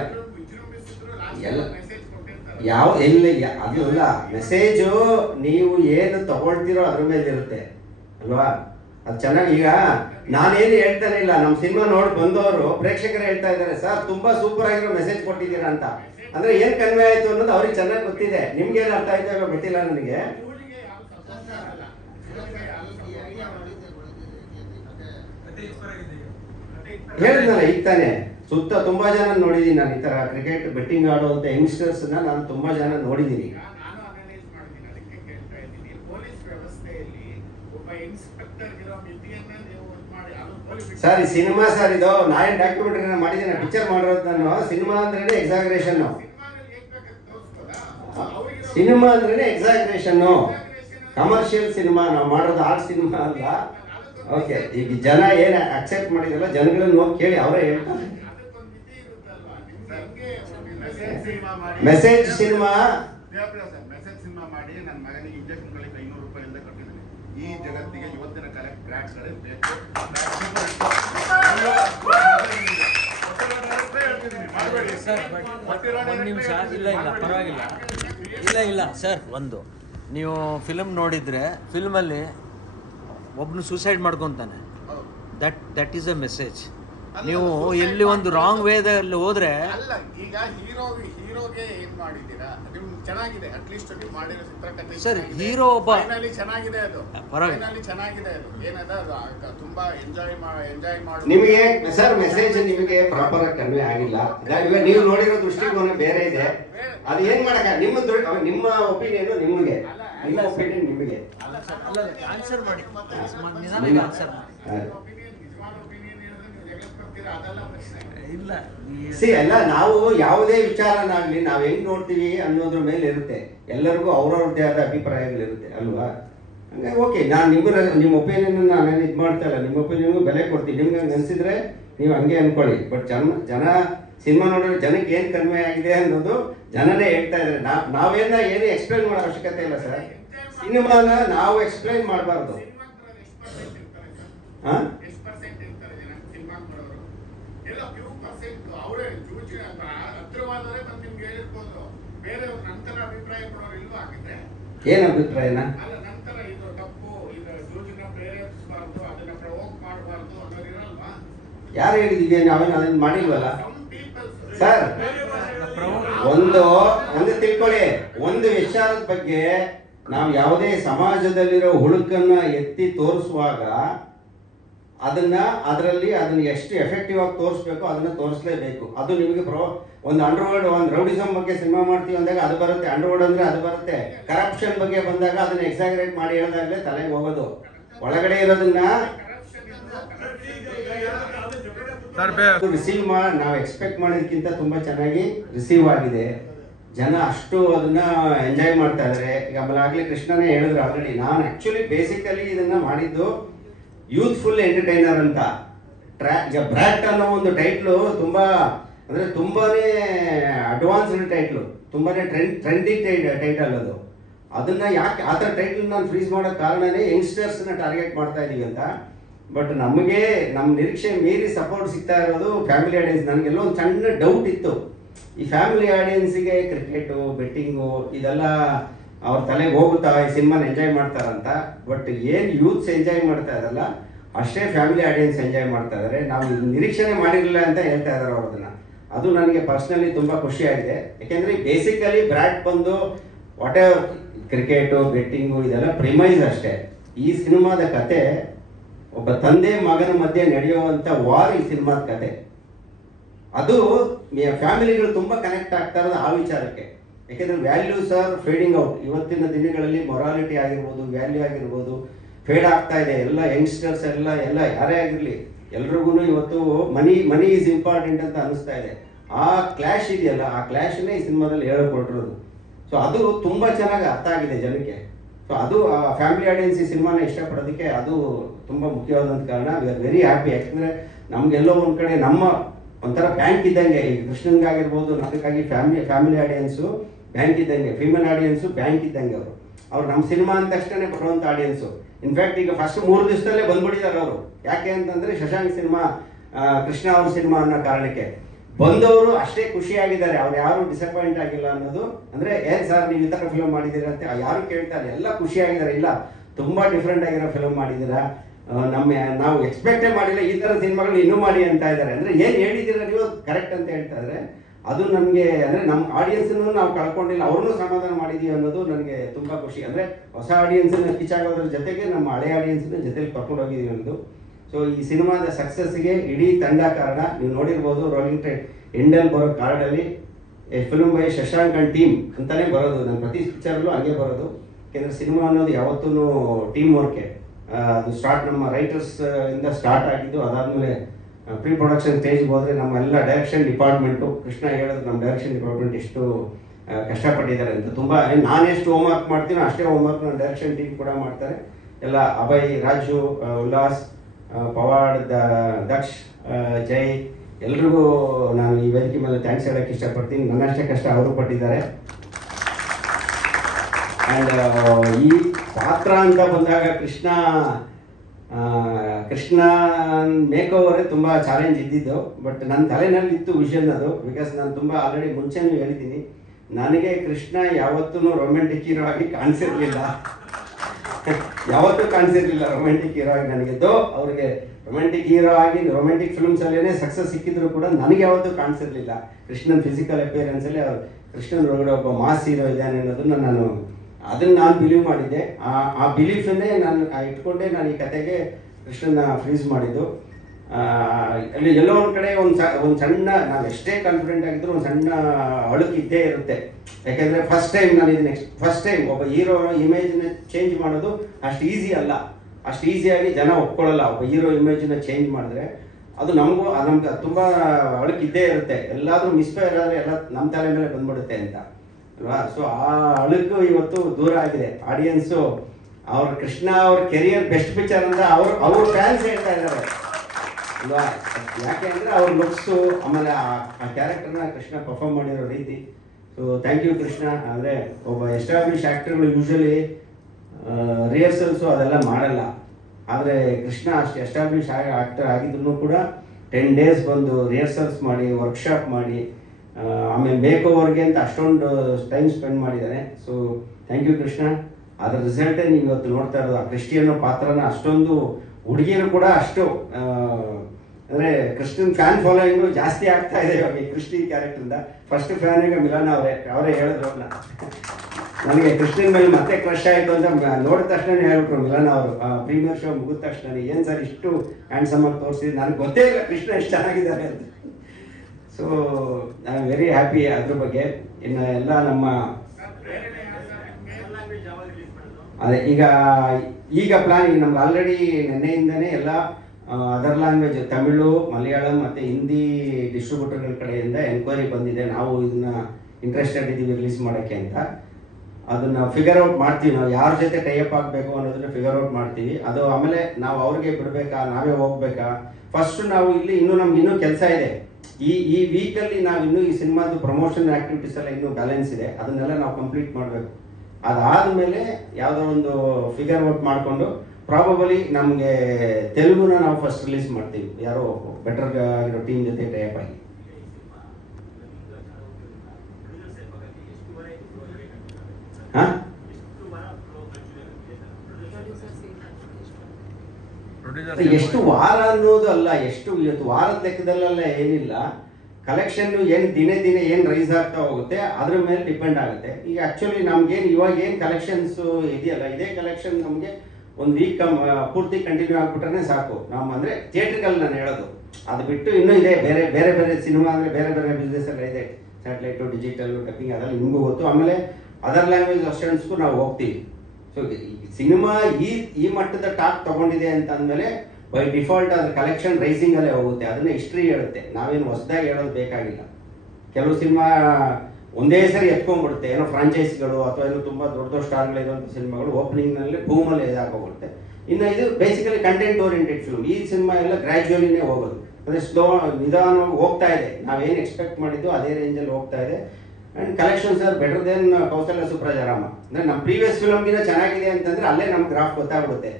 ಎಲ್ಲ ಅದು ಅಲ್ಲ, ಮೆಸೇಜು ನೀವು ಏನು ತಗೊಳ್ತೀರೋ ಅದ್ರ ಮೇಲೆ ಇರುತ್ತೆ ಅಲ್ವಾ? ಅದು ಚೆನ್ನಾಗಿ. ಈಗ ನಾನೇನು ಹೇಳ್ತಾನೆ ಇಲ್ಲ, ನಮ್ಮ ಸಿನಿಮಾ ನೋಡಿ ಬಂದವರು ಪ್ರೇಕ್ಷಕರು ಹೇಳ್ತಾ ಇದ್ದಾರೆ, ಸರ್ ತುಂಬಾ ಸೂಪರ್ ಆಗಿರೋ ಮೆಸೇಜ್ ಕೊಟ್ಟಿದ್ದೀರಾ ಅಂತ. ಅಂದ್ರೆ ಏನ್ ಕನ್ವೆ ಆಯ್ತು ಅನ್ನೋದು ಅವ್ರಿಗೆ ಚೆನ್ನಾಗಿ ಗೊತ್ತಿದೆ. ನಿಮ್ಗೆ ಏನ್ ಅರ್ಥ ಆಯ್ತು ಗೊತ್ತಿಲ್ಲ ನನಗೆ. ಹೇಳಿದ್ನಲ್ಲ ಈಗ ತಾನೆ, ಸುತ್ತ ತುಂಬಾ ಜನ ನೋಡಿದೀನಿ ನಾನು. ಈ ತರ ಕ್ರಿಕೆಟ್ ಬೆಟ್ಟಿಂಗ್ ಆಡುವಂತ ಯಂಗ್ಸ್ಟರ್ಸ್ ನಾನು ತುಂಬಾ ಜನ ನೋಡಿದೀನಿ. ಸರ್ ಈ ಸಿನಿಮಾ ಸರ್, ಇದು ನಾಯನ್ ಡಾಕ್ಯುಮೆಂಟರಿ ಮಾಡಿದ್ದೀನಿ, ಪಿಕ್ಚರ್ ಮಾಡಿರೋದು ನಾನು. ಸಿನಿಮಾ ಅಂದ್ರೇನೆ ಎಕ್ಸಾಗ್ರೇಷನ್. ಸಿನಿಮಾ ಅಂದ್ರೇನೆ ಎಕ್ಸಾಗ್ರೇಷನ್. ಕಮರ್ಷಿಯಲ್ ಸಿನಿಮಾ ನಾವು ಮಾಡೋದು ಆರ್ಟ್ ಸಿನಿಮಾ ಅಲ್ಲ. ಓಕೆ, ಈಗ ಜನ ಏನ್ ಅಕ್ಸೆಪ್ಟ್ ಮಾಡಿದಲ್ಲ, ಜನಗಳನ್ನ ಹೋಗಿ ಕೇಳಿ ಅವರೇ ಹೇಳ್ತಾರೆ. ಮೆಸೇಜ್ ಸಿನಿಮಾ ಮಾಡಿ ನನ್ನ ಮಗನಿಗೆ ಇಂಜೆಕ್ಷನ್ಗಳಿಗೆ 500 ರೂಪಾಯಿಂದ ಕಟ್ಟಿದ್ದೀನಿ. ಈ ಜಗತ್ತಿಗೆ ಇವತ್ತಿನ ಕ್ರ್ಯಾಕ್ಸ್ಗಳೇ ಬೇಕು. ಒಂದು ನಿಮಿಷ. ಇಲ್ಲ ಸರ್, ಒಂದು ನೀವು ಫಿಲಮ್ ನೋಡಿದರೆ ಫಿಲ್ಮಲ್ಲಿ ಒಬ್ಬನು ಸೂಸೈಡ್ ಮಾಡ್ಕೊತಾನೆ. That is a message. ನೀವು ಎಲ್ಲಿ ಒಂದು ರಾಂಗ್ ವೇದಲ್ಲಿ ಹೋದ್ರೆ ಅಲ್ಲ. ಈಗ ಹೀರೋಗೆ ಏನ್ ಮಾಡಿದ್ದೀರಾ, ನಿಮ್ಗೆ ಚೆನ್ನಾಗಿದೆ. ಅಟ್ಲೀಸ್ಟ್ ನೀವು ಮಾಡಿರೋ ಚಿತ್ರಕಥೆ ಸರ್, ಹೀರೋ ಒಬ್ಬ ಚೆನ್ನಾಗಿದೆ. ಅದು ಚೆನ್ನಾಗಿದೆ. ಅದು ಏನದ ತುಂಬಾ ಎಂಜಾಯ್ ಮಾಡಿ. ನಿಮಗೆ ಸರ್ ಮೆಸೇಜ್ ನಿಮಗೆ ಪ್ರಾಪರ್ ಆಗಿ ಕನ್ವೆ ಆಗಿಲ್ಲ. ಇವಾಗ ನೀವು ನೋಡಿರೋ ದೃಷ್ಟಿಕೋನ ಬೇರೆ ಇದೆ. ಅದು ಏನ್ ಮಾಡಕ, ನಿಮ್ಮ ಒಪಿನಿಯನ್ ನಿಮಗೆ, ನಿಮ್ಮ ಒಪಿನಿಯನ್ ನಿಮಗೆ. ಆನ್ಸರ್ ಮಾಡಿ. ಅಲ್ಲ, ನಾವು ಯಾವುದೇ ವಿಚಾರನಾಗ್ಲಿ ನಾವು ಹೆಂಗ್ ನೋಡ್ತೀವಿ ಅನ್ನೋದ್ರ ಮೇಲೆ ಇರುತ್ತೆ. ಎಲ್ಲರಿಗೂ ಅವ್ರವ್ರದ್ದೇ ಆದ ಅಭಿಪ್ರಾಯಗಳಿರುತ್ತೆ ಅಲ್ವಾ? ಹಂಗಾಗಿ ಓಕೆ, ನಾನು ನಿಮ್ಮ ಒಪಿನಿಯನ್ ನಾನು ಇದು ಮಾಡ್ತಾ ಇಲ್ಲ. ನಿಮ್ಮ ಒಪಿನಿಯನ್ಗೂ ಬೆಲೆ ಕೊಡ್ತೀನಿ. ನಿಮ್ಗೆ ಹಂಗೆ ಅನ್ಸಿದ್ರೆ ನೀವು ಹಂಗೆ ಅನ್ಕೊಳ್ಳಿ. ಬಟ್ ಜನ ಸಿನಿಮಾ ನೋಡಿದ್ರೆ ಜನಕ್ಕೆ ಏನ್ ಕನ್ವೆ ಆಗಿದೆ ಅನ್ನೋದು ಜನನೇ ಹೇಳ್ತಾ ಇದ್ದಾರೆ. ಏನು ಎಕ್ಸ್ಪ್ಲೈನ್ ಮಾಡೋ ಅವಶ್ಯಕತೆ ಇಲ್ಲ ಸರ್. ಸಿನಿಮಾನ ನಾವು ಎಕ್ಸ್ಪ್ಲೈನ್ ಮಾಡಬಾರ್ದು. ಏನ್ ಅಭಿಪ್ರಾಯನ? ಯಾರು ಹೇಳಿದೀವಿ? ನಾವೇನು ಅದನ್ನ ಮಾಡಿಲ್ವಲ್ಲ ಸರ್. ಒಂದು ತಿಳ್ಕೊಳ್ಳಿ, ಒಂದು ವಿಚಾರದ ಬಗ್ಗೆ ನಾವು ಯಾವುದೇ ಸಮಾಜದಲ್ಲಿರೋ ಹುಳುಕನ್ನ ಎತ್ತಿ ತೋರಿಸುವಾಗ ಅದನ್ನ ಎಷ್ಟು ಎಫೆಕ್ಟಿವ್ ಆಗಿ ತೋರಿಸ್ಬೇಕು ಅದನ್ನ ತೋರಿಸಲೇಬೇಕು. ಅದು ನಿಮಗೆ ಒಂದು ಅಂಡರ್ವರ್ಲ್ಡ್, ಒಂದು ರೌಡಿಸಮ್ ಬಗ್ಗೆ ಸಿನಿಮಾ ಮಾಡ್ತೀವಿ ಅಂದಾಗ ಅದು ಬರುತ್ತೆ. ಅಂಡರ್ವರ್ಲ್ಡ್ ಅಂದ್ರೆ ಅದು ಬರುತ್ತೆ. ಕರಪ್ಷನ್ ಬಗ್ಗೆ ಬಂದಾಗ ಅದನ್ನ ಎಕ್ಸಾಗರೇಟ್ ಮಾಡಿ ಹೇಳಿದಾಗಲೇ ತಲೆಗೆ ಹೋಗೋದು. ಒಳಗಡೆ ಇರೋದನ್ನ ರಿಸೀವ್ ನಾವು ಎಕ್ಸ್ಪೆಕ್ಟ್ ಮಾಡೋದಕ್ಕಿಂತ ತುಂಬಾ ಚೆನ್ನಾಗಿ ರಿಸೀವ್ ಆಗಿದೆ. ಜನ ಅಷ್ಟು ಅದನ್ನ ಎಂಜಾಯ್ ಮಾಡ್ತಾ ಇದಾರೆ. ಈಗ ಆಮೇಲೆ ಕೃಷ್ಣನೇ ಹೇಳಿದ್ರು ಆಲ್ರೆಡಿ. ನಾನು ಆಕ್ಚುಲಿ ಬೇಸಿಕಲಿ ಇದನ್ನ ಮಾಡಿದ್ದು ಯೂತ್ಫುಲ್ ಎಂಟರ್ಟೈನರ್ ಅಂತ. ಈಗ ಬ್ರ್ಯಾಟ್ ಅನ್ನೋ ಒಂದು ಟೈಟ್ಲು ತುಂಬಾನೇ ಅಡ್ವಾನ್ಸ್ಡ್ ಟೈಟ್ಲು, ತುಂಬಾನೇ ಟ್ರೆಂಡಿ ಟೈಟಲ್ ಅದು. ಅದನ್ನ ಯಾಕೆ ಆ ಥರ ಟೈಟ್ಲ್ ನಾನು ಫ್ರೀಸ್ ಮಾಡೋಕ್ಕೆ ಕಾರಣನೇ ಯಂಗ್ಸ್ಟರ್ಸ್ನ ಟಾರ್ಗೆಟ್ ಮಾಡ್ತಾ ಇದೀವಿ ಅಂತ. ಬಟ್ ನಮ್ಮ ನಿರೀಕ್ಷೆ ಮೀರಿ ಸಪೋರ್ಟ್ ಸಿಗ್ತಾ ಇರೋದು ಫ್ಯಾಮಿಲಿ ಆಡಿಯನ್ಸ್. ನನಗೆಲ್ಲೋ ಒಂದು ಸಣ್ಣ ಡೌಟ್ ಇತ್ತು, ಈ ಫ್ಯಾಮಿಲಿ ಆಡಿಯನ್ಸಿಗೆ ಕ್ರಿಕೆಟು ಬೆಟ್ಟಿಂಗು ಇದೆಲ್ಲ ಅವ್ರ ತಲೆಗೆ ಹೋಗುತ್ತಾ, ಈ ಸಿನಿಮಾನ ಎಂಜಾಯ್ ಮಾಡ್ತಾರಂತ. ಬಟ್ ಏನು ಯೂತ್ಸ್ ಎಂಜಾಯ್ ಮಾಡ್ತಾ ಇದಾರಲ್ಲ ಅಷ್ಟೇ ಫ್ಯಾಮಿಲಿ ಆಡಿಯನ್ಸ್ ಎಂಜಾಯ್ ಮಾಡ್ತಾ ಇದ್ದಾರೆ. ನಾವು ನಿರೀಕ್ಷೆನೆ ಮಾಡಿರಲಿಲ್ಲ ಅಂತ ಹೇಳ್ತಾ ಇದ್ದಾರೆ ಅವ್ರದನ್ನ. ಅದು ನನಗೆ ಪರ್ಸ್ನಲಿ ತುಂಬ ಖುಷಿಯಾಗಿದೆ. ಯಾಕೆಂದರೆ ಬೇಸಿಕಲಿ ಬ್ರ್ಯಾಟ್ ಬಂದು ವಾಟ್ ಎವರ್ ಕ್ರಿಕೆಟು ಬೆಟ್ಟಿಂಗು ಇದೆಲ್ಲ ಪ್ರಿಮೈಸ್ ಅಷ್ಟೇ. ಈ ಸಿನಿಮಾದ ಕತೆ ಒಬ್ಬ ತಂದೆ ಮಗನ ಮಧ್ಯೆ ನಡೆಯುವಂಥ ವಾರ್ ಈ ಸಿನಿಮಾದ ಕತೆ. ಅದು ಫ್ಯಾಮಿಲಿಗಳು ತುಂಬ ಕನೆಕ್ಟ್ ಆಗ್ತಾ ಇರೋದು ಆ ವಿಚಾರಕ್ಕೆ. ಯಾಕೆಂದರೆ ವ್ಯಾಲ್ಯೂಸ್ ಆರ್ ಫೇಡಿಂಗ್ ಔಟ್. ಇವತ್ತಿನ ದಿನಗಳಲ್ಲಿ ಮೊರಾಲಿಟಿ ಆಗಿರ್ಬೋದು, ವ್ಯಾಲ್ಯೂ ಆಗಿರ್ಬೋದು ಫೇಡ್ ಆಗ್ತಾ ಇದೆ. ಎಲ್ಲ ಯಂಗ್ಸ್ಟರ್ಸ್ ಎಲ್ಲ ಯಾರೇ ಆಗಿರಲಿ ಎಲ್ರಿಗೂ ಇವತ್ತು ಮನಿ ಈಸ್ ಇಂಪಾರ್ಟೆಂಟ್ ಅಂತ ಅನಿಸ್ತಾ ಇದೆ. ಆ ಕ್ಲಾಶ್ ಇದೆಯಲ್ಲ, ಆ ಕ್ಲಾಶನ್ನೇ ಈ ಸಿನಿಮಾದಲ್ಲಿ ಹೇಳಿಕೊಟ್ಟಿರೋದು. ಸೊ ಅದು ತುಂಬ ಚೆನ್ನಾಗಿ ಅರ್ಥ ಆಗಿದೆ ಜನಕ್ಕೆ. ಸೊ ಅದು ಫ್ಯಾಮಿಲಿ ಆಡಿಯನ್ಸ್ ಈ ಸಿನಿಮಾನ ಇಷ್ಟಪಡೋದಕ್ಕೆ ಅದು ತುಂಬ ಮುಖ್ಯವಾದಂಥ ಕಾರಣ. We are very happy. ಯಾಕಂದರೆ ನಮಗೆಲ್ಲೋ ಒಂದು ಕಡೆ ನಮ್ಮ ಒಂಥರ ಬ್ಯಾಂಕ್ ಇದ್ದಂಗೆ, ಈ ಕೃಷ್ಣನ್ಗಾಗಿರ್ಬೋದು ನನಗಾಗಿ ಫ್ಯಾಮಿಲಿ ಆಡಿಯನ್ಸು ಬ್ಯಾಂಕ್ ಇದ್ದಂಗೆ, ಫೀಮೇಲ್ ಆಡಿಯನ್ಸು ಬ್ಯಾಂಕ್ ಇದ್ದಂಗೆ. ಅವ್ರು ನಮ್ಮ ಸಿನಿಮಾ ಅಂದ ತಕ್ಷಣ ಬರುವಂಥ ಆಡಿಯನ್ಸು. ಇನ್ಫ್ಯಾಕ್ಟ್ ಈಗ ಫಸ್ಟ್ 3 ದಿವಸದಲ್ಲೇ ಬಂದ್ಬಿಟ್ಟಿದ್ದಾರೆ ಅವರು. ಯಾಕೆ ಅಂತಂದರೆ ಶಶಾಂಕ್ ಸಿನಿಮಾ, ಕೃಷ್ಣ ಅವ್ರ ಸಿನಿಮಾ ಅನ್ನೋ ಕಾರಣಕ್ಕೆ ಬಂದವರು ಅಷ್ಟೇ ಖುಷಿಯಾಗಿದ್ದಾರೆ. ಅವ್ರು ಯಾರು ಡಿಸಪಾಯಿಂಟ್ ಆಗಿಲ್ಲ ಅನ್ನೋದು. ಅಂದರೆ ಏನು ಸರ್ ನೀವು ಈ ಥರ ಫಿಲಮ್ ಮಾಡಿದ್ದೀರಾ ಅಂತ ಯಾರು ಕೇಳ್ತಾರೆ, ಎಲ್ಲ ಖುಷಿಯಾಗಿದ್ದಾರೆ. ಇಲ್ಲ ತುಂಬ ಡಿಫ್ರೆಂಟ್ ಆಗಿರೋ ಫಿಲಮ್ ಮಾಡಿದ್ದೀರಾ, ನಾವು ಎಕ್ಸ್ಪೆಕ್ಟೇ ಮಾಡಿಲ್ಲ ಈ ಥರ ಸಿನಿಮಾಗಳು ಇನ್ನೂ ಮಾಡಿ ಅಂತ ಇದ್ದಾರೆ. ಅಂದರೆ ಏನು ಹೇಳಿದ್ದೀರಾ ನೀವು ಕರೆಕ್ಟ್ ಅಂತ ಹೇಳ್ತಾ ಇದ್ದಾರೆ. ಅದು ನಮಗೆ ಅಂದರೆ ನಮ್ಮ ಆಡಿಯನ್ಸನ್ನು ನಾವು ಕಳ್ಕೊಂಡಿಲ್ಲ, ಅವ್ರನ್ನೂ ಸಮಾಧಾನ ಮಾಡಿದ್ದೀವಿ ಅನ್ನೋದು ನನಗೆ ತುಂಬ ಖುಷಿ. ಅಂದರೆ ಹೊಸ ಆಡಿಯನ್ಸನ್ನು ಕಿಚ್ಚಾಗೋದ್ರ ಜೊತೆಗೆ ನಮ್ಮ ಹಳೆ ಆಡಿಯನ್ಸನ್ನ ಜೊತೆಲಿ ಕರ್ಕೊಂಡು ಹೋಗಿದ್ದೀವಿ ಅನ್ನೋದು. ಸೊ ಈ ಸಿನಿಮಾದ ಸಕ್ಸಸ್ಗೆ ಇಡೀ ತಂಡ ಕಾರಣ. ನೀವು ನೋಡಿರ್ಬೋದು ರೋಲಿಂಗ್ ಟ್ರೆಂಡ್ ಎಂಡಲ್ಲಿ ಬರೋ ಕಾರ್ಡಲ್ಲಿ film by Shashank and team ಅಂತಲೇ ಬರೋದು. ನನ್ನ ಪ್ರತಿ ಪಿಕ್ಚರಲ್ಲೂ ಹಂಗೆ ಬರೋದು. ಯಾಕೆಂದರೆ ಸಿನಿಮಾ ಅನ್ನೋದು ಯಾವತ್ತೂ ಟೀಮ್ ವರ್ಕೆ. ಅದು ನಮ್ಮ ರೈಟರ್ಸ್ ಇಂದ ಸ್ಟಾರ್ಟ್ ಆಗಿದ್ದು. ಅದಾದಮೇಲೆ ಪ್ರೀ ಪ್ರೊಡಕ್ಷನ್ ಸ್ಟೇಜ್ಗೆ ಹೋದರೆ ನಮ್ಮೆಲ್ಲ ಡೈರೆಕ್ಷನ್ ಡಿಪಾರ್ಟ್ಮೆಂಟು, ಕೃಷ್ಣ ಹೇಳಿದ್ರು ನಮ್ಮ ಡೈರೆಕ್ಷನ್ ಡಿಪಾರ್ಟ್ಮೆಂಟ್ ಎಷ್ಟು ಕಷ್ಟಪಟ್ಟಿದ್ದಾರೆ ಅಂತ. ತುಂಬ ನಾನೆಷ್ಟು ಹೋಮ್ವರ್ಕ್ ಮಾಡ್ತೀನೋ ಅಷ್ಟೇ ಹೋಮ್ವರ್ಕ್ ನನ್ನ ಡೈರೆಕ್ಷನ್ ಟೀಮ್ ಕೂಡ ಮಾಡ್ತಾರೆ. ಎಲ್ಲ ಅಭಯ್, ರಾಜು, ಉಲ್ಲಾಸ್, ಪವಾಡ್, ದಕ್ಷ್, ಜೈ ಎಲ್ರಿಗೂ ನಾನು ಈ ವೇದಿಕೆ ಮೇಲೆ ಥ್ಯಾಂಕ್ಸ್ ಹೇಳೋಕ್ಕೆ ಇಷ್ಟಪಡ್ತೀನಿ. ನನ್ನಷ್ಟೇ ಕಷ್ಟ ಅವರು ಪಟ್ಟಿದ್ದಾರೆ. ಆ್ಯಂಡ್ ಈ ಪಾತ್ರ ಅಂತ ಬಂದಾಗ ಕೃಷ್ಣ ಮೇಕ್ ಓವರೇ ತುಂಬ ಚಾಲೆಂಜ್ ಇದ್ದಿದ್ದು. ಬಟ್ ನನ್ನ ತಲೆನಲ್ಲಿ ಇತ್ತು ವಿಷನ್ ಅದು. ಬಿಕಾಸ್ ನಾನು ತುಂಬ ಆಲ್ರೆಡಿ ಮುಂಚೆನೂ ಹೇಳಿದ್ದೀನಿ, ನನಗೆ ಕೃಷ್ಣ ಯಾವತ್ತೂ ರೊಮ್ಯಾಂಟಿಕ್ ಹೀರೋ ಆಗಿ ಕಾಣಿಸಿರ್ಲಿಲ್ಲ. ಯಾವತ್ತೂ ಕಾಣಿಸಿರ್ಲಿಲ್ಲ ರೊಮ್ಯಾಂಟಿಕ್ ಹೀರೋ ಆಗಿ ನನಗೆ. ಅವ್ರಿಗೆ ರೊಮ್ಯಾಂಟಿಕ್ ಹೀರೋ ಆಗಿ ರೊಮ್ಯಾಂಟಿಕ್ ಫಿಲ್ಮ್ಸಲ್ಲೇ ಸಕ್ಸಸ್ ಸಿಕ್ಕಿದ್ರು ಕೂಡ ನನಗೆ ಯಾವತ್ತೂ ಕಾಣಿಸಿರ್ಲಿಲ್ಲ. ಕೃಷ್ಣನ್ ಫಿಸಿಕಲ್ ಅಪಿಯರೆನ್ಸಲ್ಲಿ ಕೃಷ್ಣನ್ ಒಳಗಡೆ ಒಬ್ಬ ಮಾಸ್ ಹೀರೋ ಇದ್ದಾನೆ ಅನ್ನೋದನ್ನು ನಾನು ಬಿಲೀವ್ ಮಾಡಿದ್ದೆ. ಆ ಬಿಲೀಫನ್ನೇ ನಾನು ಇಟ್ಕೊಂಡೆ ನಾನು ಈ ಕತೆಗೆ ಕೃಷ್ಣನ ಫ್ರೀಸ್ ಮಾಡಿದ್ದು. ಅಲ್ಲಿ ಎಲ್ಲೋ ಒಂದು ಕಡೆ ಒಂದು ಸಣ್ಣ, ನಾನು ಎಷ್ಟೇ ಕಾನ್ಫಿಡೆಂಟ್ ಆಗಿದ್ರು ಒಂದು ಸಣ್ಣ ಅಳುಕು ಇದ್ದೇ ಇರುತ್ತೆ. ಯಾಕೆಂದರೆ ಫಸ್ಟ್ ಟೈಮ್ ಒಬ್ಬ ಹೀರೋ ಇಮೇಜ್ನ ಚೇಂಜ್ ಮಾಡೋದು ಅಷ್ಟು ಈಸಿ ಅಲ್ಲ. ಅಷ್ಟು ಈಸಿಯಾಗಿ ಜನ ಒಪ್ಕೊಳ್ಳಲ್ಲ. ಒಬ್ಬ ಹೀರೋ ಇಮೇಜ್ನ ಚೇಂಜ್ ಮಾಡಿದ್ರೆ ಅದು ನಮ್ಗೆ ತುಂಬ ಅಳುಕು ಇದ್ದೇ ಇರುತ್ತೆ. ಎಲ್ಲಾದರೂ ಮಿಸ್ಫೇರ್ ಆದರೆ ಎಲ್ಲ ನಮ್ಮ ತಲೆ ಮೇಲೆ ಬಂದ್ಬಿಡುತ್ತೆ ಅಂತ ಅಲ್ವಾ. ಸೊ ಆ ಅಳುಕು ಇವತ್ತು ದೂರ ಆಗಿದೆ. ಆಡಿಯನ್ಸು ಕೃಷ್ಣ ಅವ್ರ ಕೆರಿಯರ್ ಬೆಸ್ಟ್ ಪಿಕ್ಚರ್ ಅಂತ ಅವ್ರ ಫ್ಯಾನ್ಸ್ ಹೇಳ್ತಾ ಇದ್ದಾರೆ ಅಲ್ವಾ. ಯಾಕೆ ಅಂದರೆ ಅವ್ರ ಲುಕ್ಸು, ಆಮೇಲೆ ಆ ಕ್ಯಾರೆಕ್ಟರ್ನ ಕೃಷ್ಣ ಪರ್ಫಾರ್ಮ್ ಮಾಡಿರೋ ರೀತಿ. So thank you Krishna. ಅಂದರೆ ಒಬ್ಬ ಎಸ್ಟಾಬ್ಲಿಷ್ ಆ್ಯಕ್ಟರ್ಗಳು ಯೂಶ್ವಲಿ ರಿಹರ್ಸಲ್ಸು ಅದೆಲ್ಲ ಮಾಡಲ್ಲ. ಆದರೆ ಕೃಷ್ಣ ಅಷ್ಟು ಎಸ್ಟಾಬ್ಲಿಷ್ ಆ್ಯಕ್ಟರ್ ಆಗಿದ್ರು ಕೂಡ 10 days ಬಂದು ರಿಹರ್ಸಲ್ಸ್ ಮಾಡಿ, ವರ್ಕ್ಶಾಪ್ ಮಾಡಿ, ಆಮೇಲೆ ಮೇಕ್ ಓವರ್ಗೆ ಅಂತ ಅಷ್ಟೊಂದು ಟೈಮ್ ಸ್ಪೆಂಡ್ ಮಾಡಿದ್ದಾನೆ. So thank you Krishna. ಅದರ ರಿಸಲ್ಟೇ ನೀವು ಇವತ್ತು ನೋಡ್ತಾ ಇರೋದು. ಆ ಕ್ರಿಸ್ಟಿಯನ್ನೋ ಪಾತ್ರನ ಅಷ್ಟೊಂದು ಹುಡುಗಿಯರು ಕೂಡ ಅಷ್ಟು ಅಂದರೆ ಕೃಷ್ಣನ್ ಫ್ಯಾನ್ ಫಾಲೋಯಿಂಗು ಜಾಸ್ತಿ ಆಗ್ತಾ ಇದೆ ಇವಾಗ ಈ ಕೃಷ್ಟಿ ಕ್ಯಾರೆಕ್ಟರಿಂದ. ಫಸ್ಟ್ ಫ್ಯಾನ್ ಈಗ ಮಿಲನ್ ಅವರೇ ಹೇಳಿದ್ರು ನನಗೆ ಕೃಷ್ಣನ್ ಮೇಲೆ ಮತ್ತೆ ಕ್ರಶ್ ಆಯಿತು ಅಂತ ನೋಡಿದ ತಕ್ಷಣ ಹೇಳ್ಬಿಟ್ರು ಮಿಲನ್ ಅವರು. ಪ್ರೀಮಿಯರ್ ಶೋ ಮುಗಿದ ತಕ್ಷಣ ಏನು ಸರ್ ಇಷ್ಟು ಹ್ಯಾಂಡ್ಸಮ್ ಆಗಿ ತೋರಿಸಿದ್ರು, ನನಗೆ ಗೊತ್ತೇ ಇಲ್ಲ ಕೃಷ್ಣ ಎಷ್ಟು ಚೆನ್ನಾಗಿದ್ದಾರೆ ಅಂತ. So I am very happy ಅದ್ರ ಬಗ್ಗೆ. ಇನ್ನು ಎಲ್ಲ ನಮ್ಮ ಅದೇ ಈಗ ಪ್ಲಾನ್ ನಮ್ಗೆ ಆಲ್ರೆಡಿ ನಿನ್ನೆಯಿಂದನೇ ಎಲ್ಲ ಅದರ್ ಲ್ಯಾಂಗ್ವೇಜ್ ತಮಿಳು, ಮಲಯಾಳಂ ಮತ್ತು ಹಿಂದಿ ಡಿಸ್ಟ್ರಿಬ್ಯೂಟರ್ಗಳ ಕಡೆಯಿಂದ ಎನ್ಕ್ವೈರಿ ಬಂದಿದೆ. ನಾವು ಇದನ್ನ ಇಂಟ್ರೆಸ್ಟೆಡ್ ಇದ್ದೀವಿ ರಿಲೀಸ್ ಮಾಡೋಕ್ಕೆ ಅಂತ. ಅದನ್ನು ಫಿಗರ್ ಔಟ್ ಮಾಡ್ತೀವಿ. ನಾವು ಯಾರ ಜೊತೆ ಟೈಅಪ್ ಆಗಬೇಕು ಅನ್ನೋದನ್ನ ಫಿಗರ್ ಔಟ್ ಮಾಡ್ತೀವಿ. ಅದು ಆಮೇಲೆ ನಾವು ಅವ್ರಿಗೆ ಬಿಡಬೇಕಾ, ನಾವೇ ಹೋಗ್ಬೇಕಾ. ಫಸ್ಟ್ ನಾವು ಇಲ್ಲಿ ನಮ್ಗೆ ಕೆಲಸ ಇದೆ. ಈ ವೀಕಲ್ಲಿ ನಾವು ಇನ್ನೂ ಈ ಸಿನಿಮಾದ ಪ್ರಮೋಷನ್ ಆ್ಯಕ್ಟಿವಿಟೀಸ್ ಎಲ್ಲ ಇನ್ನೂ ಬ್ಯಾಲೆನ್ಸ್ ಇದೆ. ಅದನ್ನೆಲ್ಲ ನಾವು ಕಂಪ್ಲೀಟ್ ಮಾಡಬೇಕು. ಅದಾದಮೇಲೆ ಯಾವುದೋ ಒಂದು ಫಿಗರ್ ಔಟ್ ಮಾಡಿಕೊಂಡು ಪ್ರಾಬಬಲಿ ನಮಗೆ ತೆಲುಗುನ ನಾವು ಫಸ್ಟ್ ರಿಲೀಸ್ ಮಾಡ್ತೀವಿ. ಯಾರೋ ಬೆಟರ್ ಇರೋ ಟೀಮ್ ಜೊತೆ ಟೈಅಪ್ ಆಗಿ. ಹಾಂ, ಎಷ್ಟು ವಾರ ಅನ್ನೋದು ಅಲ್ಲ, ಎಷ್ಟು ಇವತ್ತು ವಾರದ ಲೆಕ್ಕದಲ್ಲೆಲ್ಲ ಏನಿಲ್ಲ. ಕಲೆಕ್ಷನ್ ಏನು ದಿನೇ ದಿನೇ ಏನು ರೈಸ್ ಆಗ್ತಾ ಹೋಗುತ್ತೆ ಅದ್ರ ಮೇಲೆ ಡಿಪೆಂಡ್ ಆಗುತ್ತೆ. ಈಗ ಆ್ಯಕ್ಚುಲಿ ನಮ್ಗೇನು ಇವಾಗ ಏನು ಕಲೆಕ್ಷನ್ಸ್ ಇದೆಯಲ್ಲ, ಇದೇ ಕಲೆಕ್ಷನ್ ನಮಗೆ ಒಂದು ವೀಕ್ ಪೂರ್ತಿ ಕಂಟಿನ್ಯೂ ಆಗಿಬಿಟ್ರೆ ಸಾಕು. ನಾವು ಅಂದರೆ ಥಿಯೇಟ್ರಿಕಲ್ಲಿ ನಾನು ಹೇಳೋದು, ಅದು ಬಿಟ್ಟು ಇನ್ನೂ ಇದೆ ಬೇರೆ ಬೇರೆ ಬೇರೆ ಸಿನಿಮಾ ಅಂದರೆ ಬೇರೆ ಬೇರೆ ಬಿಸ್ನೆಸ್ ಎಲ್ಲ ಇದೆ, ಸ್ಯಾಟಲೈಟು, ಡಿಜಿಟಲ್, ಡಬ್ಬಿಂಗ್, ಅದೆಲ್ಲ ನಿಮಗೂ ಗೊತ್ತು. ಆಮೇಲೆ ಅದರ್ ಲ್ಯಾಂಗ್ವೇಜ್ ರೆಸ್ಟೋರೆಂಟ್ಸ್ಗೂ ನಾವು ಹೋಗ್ತೀವಿ. ಸೊ ಸಿನಿಮಾ ಈ ಮಟ್ಟದ ಟಾಕ್ ತೊಗೊಂಡಿದೆ ಅಂತ ಅಂದಮೇಲೆ ಬೈ ಡಿಫಾಲ್ಟ್ ಅದ್ರ ಕಲೆಕ್ಷನ್ ರೈಸಿಂಗಲ್ಲೇ ಹೋಗುತ್ತೆ. ಅದನ್ನ ಹಿಸ್ಟ್ರಿ ಹೇಳುತ್ತೆ, ನಾವೇನು ಹೊಸದಾಗಿ ಹೇಳೋದು ಬೇಕಾಗಿಲ್ಲ. ಕೆಲವು ಸಿನಿಮಾ ಒಂದೇ ಸರಿ ಎತ್ಕೊಂಡ್ಬಿಡುತ್ತೆ, ಏನೋ ಫ್ರಾಂಚೈಸಿಗಳು ಅಥವಾ ಏನೋ ತುಂಬ ದೊಡ್ಡ ದೊಡ್ಡ ಸ್ಟಾರ್ಗಳಿರುವಂಥ ಸಿನಿಮಾಗಳು ಓಪನಿಂಗ್ನಲ್ಲಿ ಭೂಮಲ್ಲಿ ಇದಾಗೋಗುತ್ತೆ. ಇನ್ನು ಇದು ಬೇಸಿಕಲಿ ಕಂಟೆಂಟ್ ಓರಿಯೆಂಟೆಡ್ ಫಿಲ್ಮ್. ಈ ಸಿನಿಮಾ ಎಲ್ಲ ಗ್ರ್ಯಾಜುಯಲಿನೇ ಹೋಗೋದು, ಅಂದರೆ ನಿಧಾನವಾಗಿ ಹೋಗ್ತಾ ಇದೆ. ನಾವೇನು ಎಕ್ಸ್ಪೆಕ್ಟ್ ಮಾಡಿದ್ದು ಅದೇ ರೇಂಜಲ್ಲಿ ಹೋಗ್ತಾ ಇದೆ. And collections are better than Kousalya Suprajarama. ಅಂದರೆ ನಮ್ಮ ಪ್ರೀವಿಯಸ್ ಫಿಲಮ್ಗಿನ ಚೆನ್ನಾಗಿದೆ ಅಂತಂದರೆ ಅಲ್ಲೇ ನಮ್ಮ ಗ್ರಾಫ್ ಗೊತ್ತಾಗ್ಬಿಡುತ್ತೆ.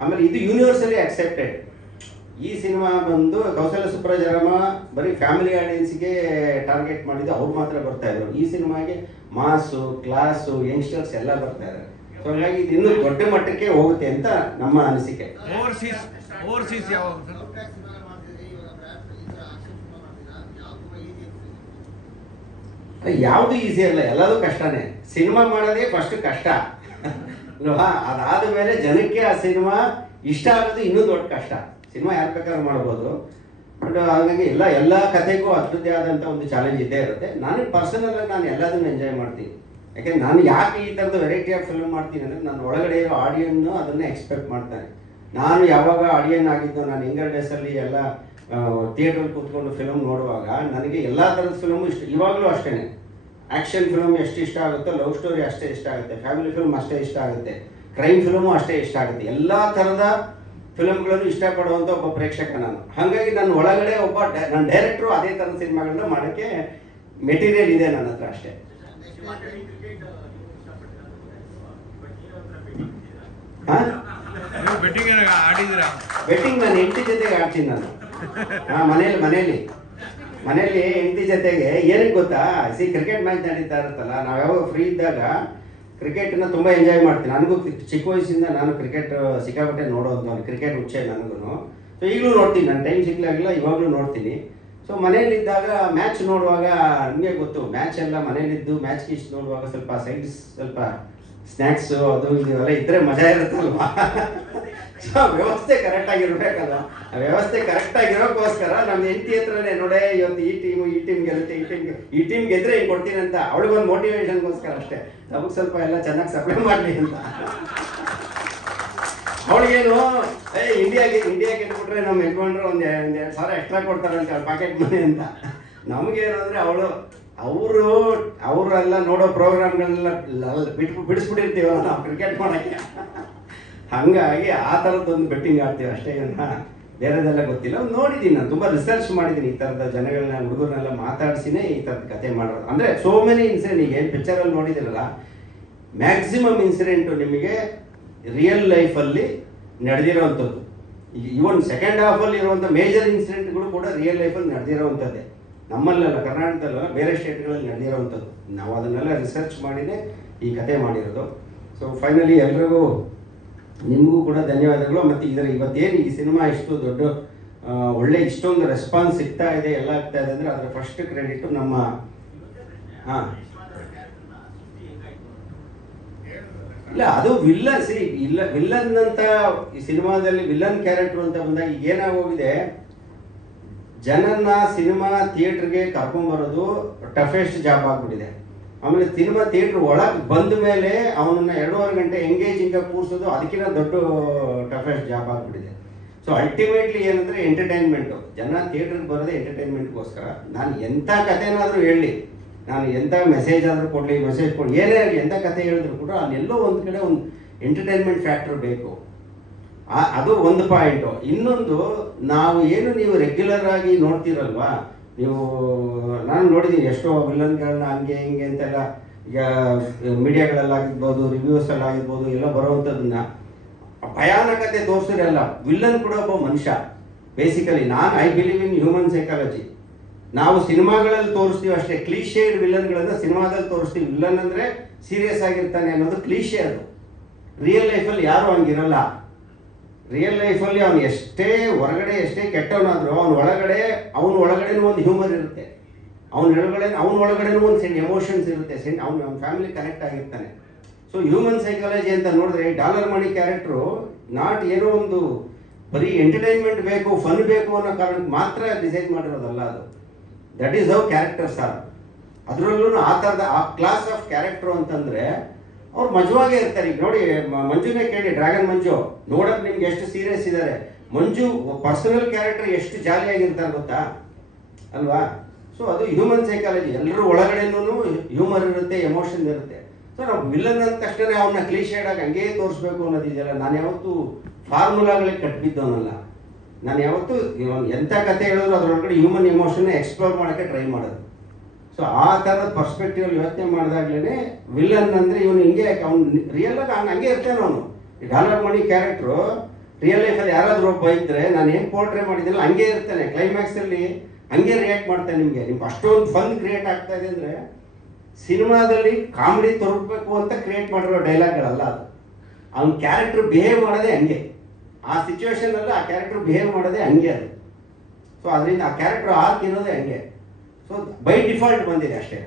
ಆಮೇಲೆ ಇದು ಯೂನಿವರ್ಸಲಿ ಅಕ್ಸೆಪ್ಟೆಡ್. ಈ ಸಿನಿಮಾ ಬಂದು ಕೌಸಲ್ಯ ಸುಪ್ರಜಾರಾಮ ಬರೀ ಫ್ಯಾಮಿಲಿ ಆಡಿಯನ್ಸ್ಗೆ ಟಾರ್ಗೆಟ್ ಮಾಡಿದ್ದು, ಅವ್ರು ಮಾತ್ರ ಬರ್ತಾ ಇದ್ರು. ಈ ಸಿನಿಮಾಗೆ ಮಾಸು, ಕ್ಲಾಸು, ಯಂಗ್ಸ್ಟರ್ಸ್ ಎಲ್ಲ ಬರ್ತಾ ಇದ್ದಾರೆ. ಸೊ ಹಾಗಾಗಿ ಇದು ಇನ್ನೂ ದೊಡ್ಡ ಮಟ್ಟಕ್ಕೆ ಹೋಗುತ್ತೆ ಅಂತ ನಮ್ಮ ಅನಿಸಿಕೆ. ಓವರ್ಸೀಸ್ ಯಾವ ಯಾವುದು ಈಸಿ ಅಲ್ಲ, ಎಲ್ಲದೂ ಕಷ್ಟನೇ. ಸಿನಿಮಾ ಮಾಡೋದೇ ಫಸ್ಟ್ ಕಷ್ಟ ಅಲ್ವಾ? ಅದಾದ ಮೇಲೆ ಜನಕ್ಕೆ ಆ ಸಿನಿಮಾ ಇಷ್ಟ ಆಗೋದು ಇನ್ನೂ ದೊಡ್ಡ ಕಷ್ಟ. ಸಿನಿಮಾ ಯಾರ ಬೇಕಾದ್ರೂ ಮಾಡ್ಬೋದು, ಬಟ್ ಹಾಗಾಗಿ ಎಲ್ಲ ಕಥೆಗೂ ಅದ್ರದ್ದೇ ಆದಂಥ ಒಂದು ಚಾಲೆಂಜ್ ಇದ್ದೇ ಇರುತ್ತೆ. ನಾನು ಪರ್ಸನಲಾಗಿ ನಾನು ಎಲ್ಲದನ್ನು ಎಂಜಾಯ್ ಮಾಡ್ತೀನಿ. ಯಾಕೆಂದ್ರೆ ನಾನು ಯಾಕೆ ಈ ಥರದ ವೆರೈಟಿ ಆಫ್ ಫಿಲ್ಮ್ ಮಾಡ್ತೀನಿ ಅಂದರೆ, ನನ್ನ ಒಳಗಡೆ ಇರೋ ಆಡಿಯನ್ನು ಅದನ್ನೇ ಎಕ್ಸ್ಪೆಕ್ಟ್ ಮಾಡ್ತಾನೆ. ನಾನು ಯಾವಾಗ ಆಡಿಯನ್ ಆಗಿದ್ದು, ನಾನು ಯಂಗರ್ ಡೇಸಲ್ಲಿ ಎಲ್ಲ ಥಿಯೇಟ್ರಲ್ಲಿ ಕೂತ್ಕೊಂಡು ಫಿಲಮ್ ನೋಡುವಾಗ ನನಗೆ ಎಲ್ಲ ಥರದ ಫಿಲಮು ಇಷ್ಟ. ಇವಾಗಲೂ ಅಷ್ಟೇ, ಆ್ಯಕ್ಷನ್ ಫಿಲಮ್ ಎಷ್ಟು ಇಷ್ಟ ಆಗುತ್ತೋ, ಲವ್ ಸ್ಟೋರಿ ಅಷ್ಟೇ ಇಷ್ಟ ಆಗುತ್ತೆ, ಫ್ಯಾಮಿಲಿ ಫಿಲ್ಮ್ ಅಷ್ಟೇ ಇಷ್ಟ ಆಗುತ್ತೆ, ಕ್ರೈಮ್ ಫಿಲ್ಮು ಅಷ್ಟೇ ಇಷ್ಟ ಆಗುತ್ತೆ. ಎಲ್ಲ ಥರದ ಫಿಲಮ್ಗಳನ್ನು ಇಷ್ಟಪಡುವಂಥ ಒಬ್ಬ ಪ್ರೇಕ್ಷಕ ನಾನು. ಹಾಗಾಗಿ ನನ್ನ ಒಳಗಡೆ ನನ್ನ ಡೈರೆಕ್ಟ್ರು ಅದೇ ಥರದ ಸಿನಿಮಾಗಳನ್ನ ಮಾಡೋಕ್ಕೆ ಮೆಟೀರಿಯಲ್ ಇದೆ ನನ್ನ ಹತ್ರ ಅಷ್ಟೇ. ಬೆಟ್ಟಿಂಗ್ ನಾನು ಹೆಂಡತಿ ಜೊತೆಗೆ ಆಡ್ತೀನಿ ನಾನು. ಮನೇಲಿ ಹೆಂಡತಿ ಜೊತೆಗೆ ಏನಕ್ಕೆ ಗೊತ್ತಾ, ಕ್ರಿಕೆಟ್ ಮ್ಯಾಚ್ ನಡೀತಾ ಇರುತ್ತಲ್ಲ, ನಾವು ಯಾವಾಗ ಫ್ರೀ ಇದ್ದಾಗ ಕ್ರಿಕೆಟನ್ನ ತುಂಬ ಎಂಜಾಯ್ ಮಾಡ್ತೀನಿ. ನನಗೂ ಚಿಕ್ಕ ವಯಸ್ಸಿಂದ ನಾನು ಕ್ರಿಕೆಟ್ ಸಿಕ್ಕಾಪಟ್ಟೆ ನೋಡೋವಂಥವ್ನು, ಕ್ರಿಕೆಟ್ ಹುಚ್ಚೆ ನನಗೂ. ಸೊ ಈಗಲೂ ನೋಡ್ತೀನಿ, ನಾನು ಟೈಮ್ ಸಿಗ್ಲಾಗಿಲ್ಲ, ಇವಾಗಲೂ ನೋಡ್ತೀನಿ. ಸೊ ಮನೇಲಿದ್ದಾಗ ಮ್ಯಾಚ್ ನೋಡುವಾಗ ನಿಮಗೆ ಗೊತ್ತು, ಮ್ಯಾಚ್ ಎಲ್ಲ ಮನೇಲಿದ್ದು ಮ್ಯಾಚ್ ಗೀಚ್ ನೋಡುವಾಗ ಸ್ವಲ್ಪ ಸೈಡ್ಸ್, ಸ್ವಲ್ಪ ಸ್ನ್ಯಾಕ್ಸು ಅದು ಇದು ಎಲ್ಲ ಇದ್ದರೆ ಮಜಾ ಇರುತ್ತಲ್ವಾ. ಸೊ ವ್ಯವಸ್ಥೆ ಕರೆಕ್ಟಾಗಿರ್ಬೇಕಲ್ಲ, ಆ ವ್ಯವಸ್ಥೆ ಕರೆಕ್ಟಾಗಿರೋಕ್ಕೋಸ್ಕರ ನಮ್ಮ ಹೆಂಡತಿ ಹತ್ರನೇ ನೋಡೇ ಇವತ್ತು ಈ ಟೀಮ್ ಗೆಲ್ಲುತ್ತೆ, ಈ ಟೀಮ್ ಗೆದ್ರೆ ಹಿಂಗೆ ಕೊಡ್ತೀನಿ ಅಂತ ಅವಳಿಗೊಂದು ಮೋಟಿವೇಶನ್ಗೋಸ್ಕರ ಅಷ್ಟೇ. ನಮಗೆ ಸ್ವಲ್ಪ ಎಲ್ಲ ಚೆನ್ನಾಗಿ ಸಪ್ಲೈ ಮಾಡಲಿ ಅಂತ. ಅವಳಿಗೇನು ಇಂಡಿಯಾ ಗೆದ್ಬಿಟ್ರೆ ನಮ್ಮ ಯಜಮಾನ್ರು ಒಂದು 2,000 ಎಕ್ಸ್ಟ್ರಾ ಕೊಡ್ತಾರಂತೆ ಪಾಕೆಟ್ ಮನಿ ಅಂತ. ನಮಗೇನು ಅಂದರೆ ಅವರೆಲ್ಲ ನೋಡೋ ಪ್ರೋಗ್ರಾಮ್ಗಳನ್ನೆಲ್ಲ ಬಿಡಿಸ್ಬಿಟ್ಟಿರ್ತೀವಲ್ಲ ನಾವು ಕ್ರಿಕೆಟ್ ಮಾಡೋಕ್ಕೆ. ಹಾಗಾಗಿ ಆ ಥರದ್ದೊಂದು ಬೆಟ್ಟಿಂಗ್ ಆಡ್ತೀವಿ ಅಷ್ಟೇ, ಬೇರೆದೆಲ್ಲ ಗೊತ್ತಿಲ್ಲ. ನೋಡಿದ್ದೀನಿ, ನಾನು ತುಂಬ ರಿಸರ್ಚ್ ಮಾಡಿದ್ದೀನಿ. ಈ ಥರದ ಜನಗಳನ್ನ, ಹುಡುಗರನ್ನೆಲ್ಲ ಮಾತಾಡಿಸಿನೇ ಈ ಥರದ ಕತೆ ಮಾಡೋದು. ಅಂದರೆ ಸೋ ಮೆನಿ ಇನ್ಸಿಡೆಂಟ್, ಈಗ ಏನು ಪಿಕ್ಚರಲ್ಲಿ ನೋಡಿದಿರಲ್ಲ, ಮ್ಯಾಕ್ಸಿಮಮ್ ಇನ್ಸಿಡೆಂಟು ನಿಮಗೆ ರಿಯಲ್ ಲೈಫಲ್ಲಿ ನಡೆದಿರೋವಂಥದ್ದು. ಇವನ್ ಸೆಕೆಂಡ್ ಹಾಫಲ್ಲಿ ಇರುವಂಥ ಮೇಜರ್ ಇನ್ಸಿಡೆಂಟ್ಗಳು ಕೂಡ ರಿಯಲ್ ಲೈಫಲ್ಲಿ ನಡೆದಿರೋವಂಥದ್ದೇ. ನಮ್ಮಲ್ಲೆಲ್ಲ, ಕರ್ನಾಟಕದಲ್ಲ, ಬೇರೆ ಸ್ಟೇಟ್ಗಳಲ್ಲಿ ನಡೆದಿರೋವಂಥದ್ದು. ನಾವು ಅದನ್ನೆಲ್ಲ ರಿಸರ್ಚ್ ಮಾಡಿನೇ ಈ ಕತೆ ಮಾಡಿರೋದು. ಸೊ ಫೈನಲಿ ಎಲ್ರಿಗೂ, ನಿಮಗೂ ಕೂಡ ಧನ್ಯವಾದಗಳು. ಮತ್ತು ಇವತ್ತೇನು ಈ ಸಿನಿಮಾ ಇಷ್ಟು ದೊಡ್ಡ ಒಳ್ಳೆ ಇಷ್ಟೊಂದು ರೆಸ್ಪಾನ್ಸ್ ಸಿಗ್ತಾ ಇದೆ, ಎಲ್ಲ ಆಗ್ತಾ ಇದೆ ಅಂದರೆ ಅದರ ಫಸ್ಟ್ ಕ್ರೆಡಿಟು ನಮ್ಮ ಇಲ್ಲ, ಅದು ವಿಲ್ಲನ್ ಅಂತ ಈ ಸಿನಿಮಾದಲ್ಲಿ ವಿಲ್ಲನ್ ಕ್ಯಾರೆಕ್ಟರ್ ಅಂತ ಬಂದಾಗ ಈಗ ಏನಾಗೋಗಿದೆ, ಜನನ ಸಿನಿಮಾ ಥಿಯೇಟ್ರಿಗೆ ಕರ್ಕೊಂಬರೋದು ಟಫೆಸ್ಟ್ ಜಾಬ್ ಆಗ್ಬಿಟ್ಟಿದೆ. ಆಮೇಲೆ ಸಿನಿಮಾ ಥಿಯೇಟ್ರ್ ಒಳಗೆ ಬಂದ ಮೇಲೆ ಅವನನ್ನ 2.5 ಗಂಟೆ ಎಂಗೇಜಿಂಗ್ ಕೂರಿಸೋದು ಅದಕ್ಕಿಂತ ದೊಡ್ಡ ಟಫೆಸ್ಟ್ ಜಾಬ್ ಆಗ್ಬಿಟ್ಟಿದೆ. ಸೊ ಅಲ್ಟಿಮೇಟ್ಲಿ ಏನಂದರೆ ಎಂಟರ್ಟೈನ್ಮೆಂಟು. ಜನ ಥಿಯೇಟ್ರಿಗೆ ಬರೋದೇ ಎಂಟರ್ಟೈನ್ಮೆಂಟ್ಗೋಸ್ಕರ. ನಾನು ಎಂಥ ಕಥೆನಾದರೂ ಹೇಳಲಿ, ನಾನು ಎಂಥ ಮೆಸೇಜ್ ಆದರೂ ಕೊಡಲಿ, ಮೆಸೇಜ್ ಕೊಡಿ, ಏನೇ ಆಗಲಿ, ಎಂಥ ಕಥೆ ಹೇಳಿದ್ರು ಕೂಡ ಅಲ್ಲೆಲ್ಲೋ ಒಂದು ಕಡೆ ಒಂದು ಎಂಟರ್ಟೈನ್ಮೆಂಟ್ ಫ್ಯಾಕ್ಟರ್ ಬೇಕು. ಅದು ಒಂದು ಪಾಯಿಂಟು. ಇನ್ನೊಂದು, ನೀವು ರೆಗ್ಯುಲರ್ ಆಗಿ ನೋಡ್ತೀರಲ್ವಾ, ನಾನು ನೋಡಿದ್ದೀನಿ ಎಷ್ಟೋ ವಿಲನ್ಗಳನ್ನ ಹಂಗೆ ಹಿಂಗೆ ಅಂತೆಲ್ಲ, ಈಗ ಮೀಡಿಯಾಗಳಲ್ಲಾಗಿರ್ಬೋದು, ರಿವ್ಯೂಸಲ್ಲಾಗಿರ್ಬೋದು, ಎಲ್ಲ ಬರೋವಂಥದ್ದನ್ನ ಭಯಾನಕತೆ ತೋರಿಸಿರಲ್ಲ. ವಿಲ್ಲನ್ ಕೂಡ ಒಬ್ಬ ಮನುಷ್ಯ basically. I believe in human psychology. ನಾವು ಸಿನಿಮಾಗಳಲ್ಲಿ ತೋರಿಸ್ತೀವಿ ಅಷ್ಟೇ, ಕ್ಲೀಶೇಡ್ ವಿಲನ್ಗಳನ್ನ ಸಿನಿಮಾದಲ್ಲಿ ತೋರಿಸ್ತೀವಿ. ವಿಲ್ಲನ್ ಅಂದರೆ ಸೀರಿಯಸ್ ಆಗಿರ್ತಾನೆ ಅನ್ನೋದು ಕ್ಲೀಶೇ. ಅದು ರಿಯಲ್ ಲೈಫಲ್ಲಿ ಯಾರೂ ಹಂಗಿರಲ್ಲ. ರಿಯಲ್ ಲೈಫಲ್ಲಿ ಅವನು ಎಷ್ಟೇ ಹೊರಗಡೆ ಎಷ್ಟೇ ಕೆಟ್ಟವನಾದರೂ ಅವನ ಒಳಗಡೆ ಒಂದು ಹ್ಯೂಮರ್ ಇರುತ್ತೆ. ಅವನ ಒಳಗಡೆನೂ ಒಂದು ಎಮೋಷನ್ಸ್ ಇರುತ್ತೆ, ಅವ್ನ ಫ್ಯಾಮಿಲಿ ಕನೆಕ್ಟ್ ಆಗಿರ್ತಾನೆ. ಸೊ ಹ್ಯೂಮನ್ ಸೈಕಾಲಜಿ ಅಂತ ನೋಡಿದ್ರೆ ಡಾಲರ್ ಮಣಿ ಕ್ಯಾರೆಕ್ಟ್ರು ನಾಟ್ ಏನೋ ಒಂದು ಬರೀ ಎಂಟರ್ಟೈನ್ಮೆಂಟ್ ಬೇಕು, ಫನ್ ಬೇಕು ಅನ್ನೋ ಕಾರಣಕ್ಕೆ ಮಾತ್ರ ಡಿಸೈನ್ ಮಾಡಿರೋದಲ್ಲ ಅದು. That is how characters are. ಅದರಲ್ಲೂ ಆ ಥರದ ಆ ಕ್ಲಾಸ್ ಆಫ್ ಕ್ಯಾರೆಕ್ಟರ್ ಅಂತಂದರೆ ಅವ್ರು ಮಜವಾಗೇ ಇರ್ತಾರೆ. ಈಗ ನೋಡಿ ಮಂಜುನೇ ಕೇಳಿ, ಡ್ರ್ಯಾಗನ್ ಮಂಜು ನೋಡೋಕೆ ನಿಮ್ಗೆ ಎಷ್ಟು ಸೀರಿಯಸ್ ಇದ್ದಾರೆ, ಮಂಜು ಪರ್ಸನಲ್ ಕ್ಯಾರೆಕ್ಟರ್ ಎಷ್ಟು ಜಾಲಿಯಾಗಿರ್ತಾರೆ ಗೊತ್ತಾ ಅಲ್ವಾ? ಸೊ ಅದು ಹ್ಯೂಮನ್ ಸೈಕಾಲಜಿ. ಎಲ್ಲರೂ ಒಳಗಡೆನೂ ಹ್ಯೂಮರ್ ಇರುತ್ತೆ, ಎಮೋಷನ್ ಇರುತ್ತೆ. ಸೊ ನಾವು ವಿಲನ್ ಅಂದ ತಕ್ಷಣ ಅವನ್ನ ಕ್ಲೀಶೇಡಾಗಿ ಹಂಗೇ ತೋರಿಸ್ಬೇಕು ಅನ್ನೋದಿದೆಯಲ್ಲ, ನಾನು ಯಾವತ್ತೂ ಫಾರ್ಮುಲಾಗಳಿಗೆ ಕಟ್ಬಿದ್ದವನಲ್ಲ. ನಾನು ಯಾವತ್ತೂ ಎಂಥ ಕತೆ ಹೇಳಿದ್ರು ಅದರೊಳಗಡೆ ಹ್ಯೂಮನ್ ಎಮೋಷನ್ನ ಎಕ್ಸ್ಪ್ಲೋರ್ ಮಾಡೋಕ್ಕೆ ಟ್ರೈ ಮಾಡೋದು. ಸೊ ಆ ಥರದ ಪರ್ಸ್ಪೆಕ್ಟಿವ್ ಯೋಚನೆ ಮಾಡಿದಾಗ್ಲೇ ವಿಲನ್ ಅಂದರೆ ಇವನು ಹಿಂಗೆ ಅವ್ನು ರಿಯಲ್ ಆಗಿ ಹಂಗೆ ಇರ್ತಾನೆ. ಅವನು ಡಾಲರ್ ಮಣಿ ಕ್ಯಾರೆಕ್ಟ್ರು ರಿಯಲ್ ಲೈಫಲ್ಲಿ ಯಾರಾದರೂ ಒಬ್ಬ ಇದ್ದರೆ ನಾನು ಏನು ಪೋರ್ಟ್ರೇ ಮಾಡಿದ್ದೀನಲ್ಲ ಹಂಗೆ ಇರ್ತಾನೆ. ಕ್ಲೈಮ್ಯಾಕ್ಸಲ್ಲಿ ಹಂಗೆ ರಿಯಾಕ್ಟ್ ಮಾಡ್ತಾನೆ. ನಿಮಗೆ ಅಷ್ಟೊಂದು ಫನ್ ಕ್ರಿಯೇಟ್ ಆಗ್ತಾ ಇದೆ ಅಂದರೆ ಸಿನಿಮಾದಲ್ಲಿ ಕಾಮಿಡಿ ತೋರಿಸ್ಬೇಕು ಅಂತ ಕ್ರಿಯೇಟ್ ಮಾಡಿರೋ ಡೈಲಾಗ್ಗಳಲ್ಲ ಅದು. ಅವ್ನ ಕ್ಯಾರೆಕ್ಟರ್ ಬಿಹೇವ್ ಮಾಡೋದೇ ಹಂಗೆ, ಆ ಸಿಚುವೇಶನಲ್ಲಿ ಆ ಕ್ಯಾರೆಕ್ಟರ್ ಬಿಹೇವ್ ಮಾಡೋದೇ ಹಂಗೆ ಅದು. ಸೊ ಅದರಿಂದ ಆ ಕ್ಯಾರೆಕ್ಟರ್ ಆರ್ಕ್ ಇರೋದೇ ಹಂಗೆ. ಸೊ ಬೈ ಡಿಫಾಲ್ಟ್ ಬಂದಿದೆ ಅಷ್ಟೇ.